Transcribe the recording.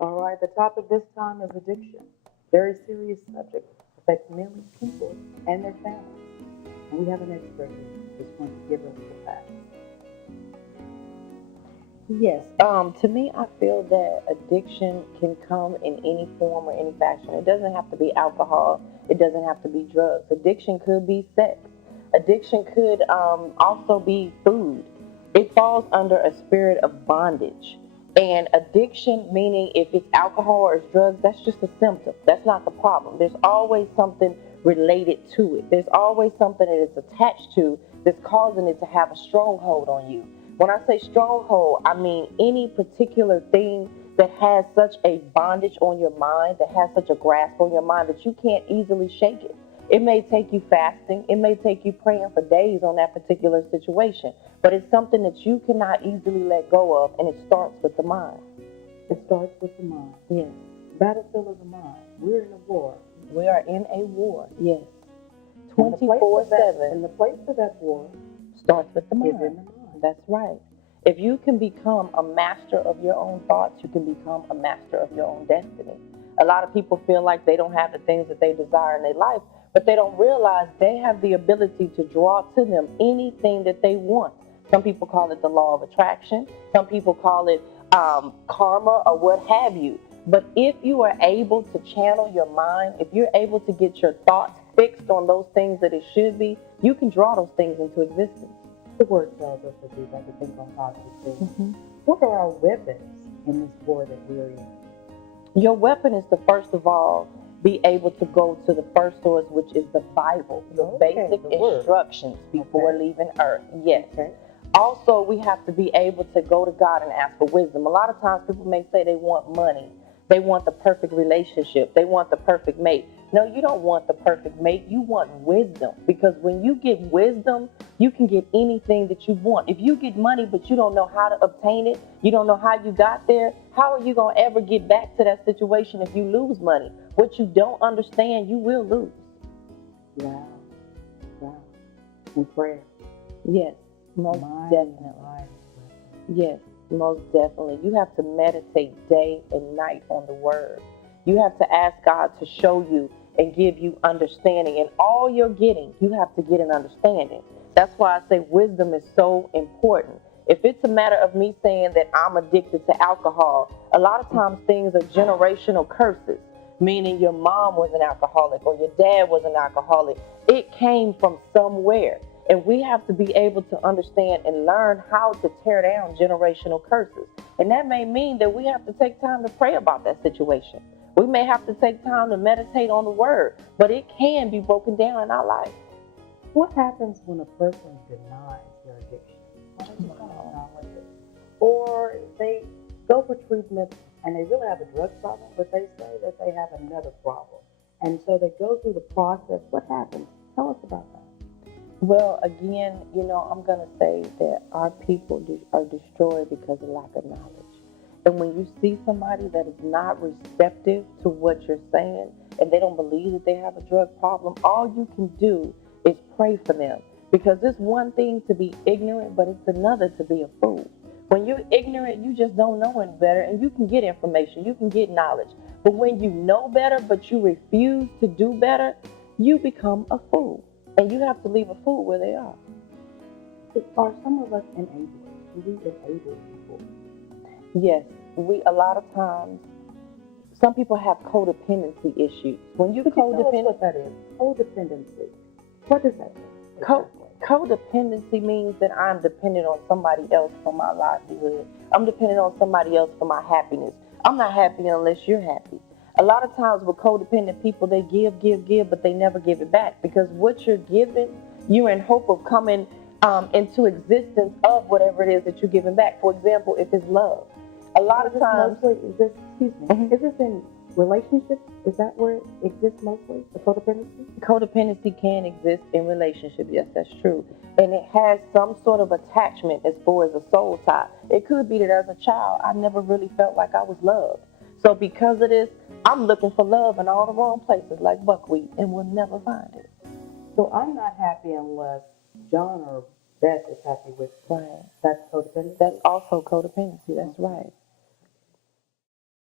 All right, the topic this time is addiction. Very serious subject, affects many people and their families. And we have an expert here who's going to give us the facts. Yes. To me, I feel that addiction can come in any form or any fashion. It doesn't have to be alcohol. It doesn't have to be drugs. Addiction could be sex. Addiction could also be food. It falls under a spirit of bondage. And addiction, meaning if it's alcohol or it's drugs, that's just a symptom. That's not the problem. There's always something related to it. There's always something that it's attached to that's causing it to have a stronghold on you. When I say stronghold, I mean any particular thing that has such a bondage on your mind, that has such a grasp on your mind that you can't easily shake it. It may take you fasting, it may take you praying for days on that particular situation, but it's something that you cannot easily let go of, and it starts with the mind. It starts with the mind. Yes. Battlefield of the mind. We're in a war. We are in a war. Yes. And the place 24 of that- 7 And the place for that war starts with the is mind. in the mind. That's right. If you can become a master of your own thoughts, you can become a master of your own destiny. A lot of people feel like they don't have the things that they desire in their life, but they don't realize they have the ability to draw to them anything that they want. Some people call it the law of attraction. Some people call it karma or what have you. But if you are able to channel your mind, if you're able to get your thoughts fixed on those things that it should be, you can draw those things into existence. The word tells us that we have to think on positive things. What are our weapons in this war that we're in? Your weapon is to first of all be able to go to the first source, which is the Bible, the Okay, basic the word. instructions before Okay. leaving earth. Yes. Okay. Also, we have to be able to go to God and ask for wisdom. A lot of times people may say they want money. They want the perfect relationship. They want the perfect mate. No, you don't want the perfect mate. You want wisdom. Because when you get wisdom, you can get anything that you want. If you get money, but you don't know how to obtain it, you don't know how you got there, how are you going to ever get back to that situation if you lose money? What you don't understand, you will lose. Wow. Wow. And prayer. Yes, most Mind, definitely. mind. Yes, most definitely. You have to meditate day and night on the word. You have to ask God to show you and give you understanding. And all you're getting, you have to get an understanding. That's why I say wisdom is so important. If it's a matter of me saying that I'm addicted to alcohol, a lot of times things are generational curses, meaning your mom was an alcoholic or your dad was an alcoholic. It came from somewhere. And we have to be able to understand and learn how to tear down generational curses. And that may mean that we have to take time to pray about that situation. We may have to take time to meditate on the word, but it can be broken down in our life. What happens when a person denies their addiction? Why don't you acknowledge it? Or they go for treatment and they really have a drug problem, but they say that they have another problem. And so they go through the process. What happens? Tell us about that. Well, again, I'm going to say that our people are destroyed because of lack of knowledge. And when you see somebody that is not receptive to what you're saying and they don't believe that they have a drug problem, all you can do is pray for them. Because it's one thing to be ignorant, but it's another to be a fool. When you're ignorant, you just don't know any better, and you can get information, you can get knowledge. But when you know better, but you refuse to do better, you become a fool. And you have to leave a fool where they are. Are some of us enablers? Do we enable people? Yes, a lot of times, some people have codependency issues. When you Could you tell us codependent, what that is? Codependency. What does that mean? codependency means that I'm dependent on somebody else for my livelihood. I'm dependent on somebody else for my happiness. I'm not happy unless you're happy. A lot of times with codependent people, they give, but they never give it back because what you're giving, you're in hope of coming into existence of whatever it is that you're giving back. For example, if it's love, a lot of times, Is this in relationships? Is that where it exists mostly? The codependency? codependency can exist in relationships. Yes, that's true. And it has some sort of attachment as far as a soul tie. It could be that as a child, I never really felt like I was loved. So because of this, I'm looking for love in all the wrong places like buckwheat and will never find it. So I'm not happy unless John or Beth is happy with me. Right. That's codependency. That's also codependency. That's right.